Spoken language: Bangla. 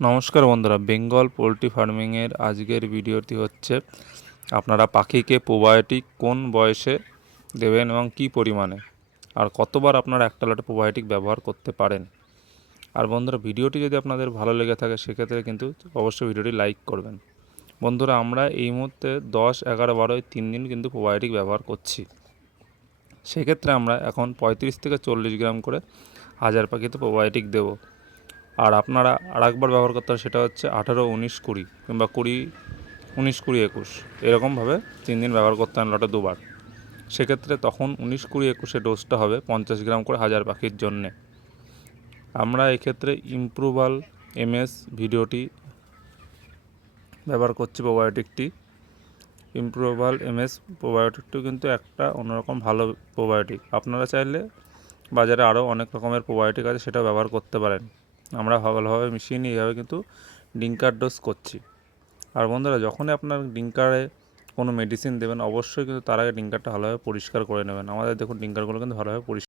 নমস্কার বন্ধুরা, বেঙ্গল পোলট্রি ফার্মিংয়ের আজকের ভিডিওটি হচ্ছে আপনারা পাখিকে প্রোবায়োটিক কোন বয়সে দেবেন এবং কী পরিমাণে, আর কতবার আপনারা একটা লটে প্রোবায়োটিক ব্যবহার করতে পারেন। আর বন্ধুরা, ভিডিওটি যদি আপনাদের ভালো লেগে থাকে সেক্ষেত্রে কিন্তু অবশ্যই ভিডিওটি লাইক করবেন। বন্ধুরা, আমরা এই মুহূর্তে 10, 11, 12 3 দিন কিন্তু প্রোবায়োটিক ব্যবহার করছি। সেক্ষেত্রে আমরা এখন 35 থেকে 40 গ্রাম করে 1000 পাখিতে প্রোবায়োটিক দেবো। আর আপনারা আরেকবার ব্যবহার করতে হবে, সেটা হচ্ছে 18, 19, 20 কিংবা 20, 19, 20, 21 এরকমভাবে 3 দিন ব্যবহার করতে হবে লটে দুবার। সেক্ষেত্রে তখন 19, 20, 21 ডোজটা হবে 50 গ্রাম করে 1000 পাখির জন্যে। আমরা এক্ষেত্রে ইমপ্রুভাল এমএস ভিডিওটি ব্যবহার করছি। ইমপ্রুভাল এমএস প্রোবায়োটিকটিও কিন্তু একটা অন্যরকম ভালো প্রোবায়োটিক। আপনারা চাইলে বাজারে আরও অনেক রকমের প্রোবায়োটিক আছে, সেটা ব্যবহার করতে পারেন। আমরা ভালোভাবে মিশিয়ে নিয়ে এইভাবে কিন্তু ডিঙ্কার ডোজ করছি। আর বন্ধুরা, যখনই আপনার ডিঙ্কারে কোনো মেডিসিন দেবেন অবশ্যই কিন্তু তার আগে ডিঙ্কারটা ভালোভাবে পরিষ্কার করে নেবেন। আমাদের দেখুন ডিঙ্কারগুলো কিন্তু ভালোভাবে পরিষ্কার